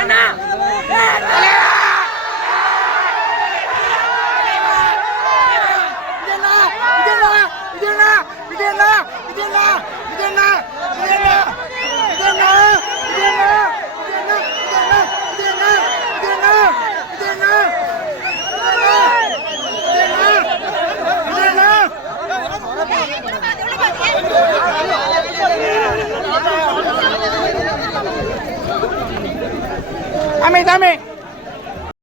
Anna. ¡Ale! Dami, dami!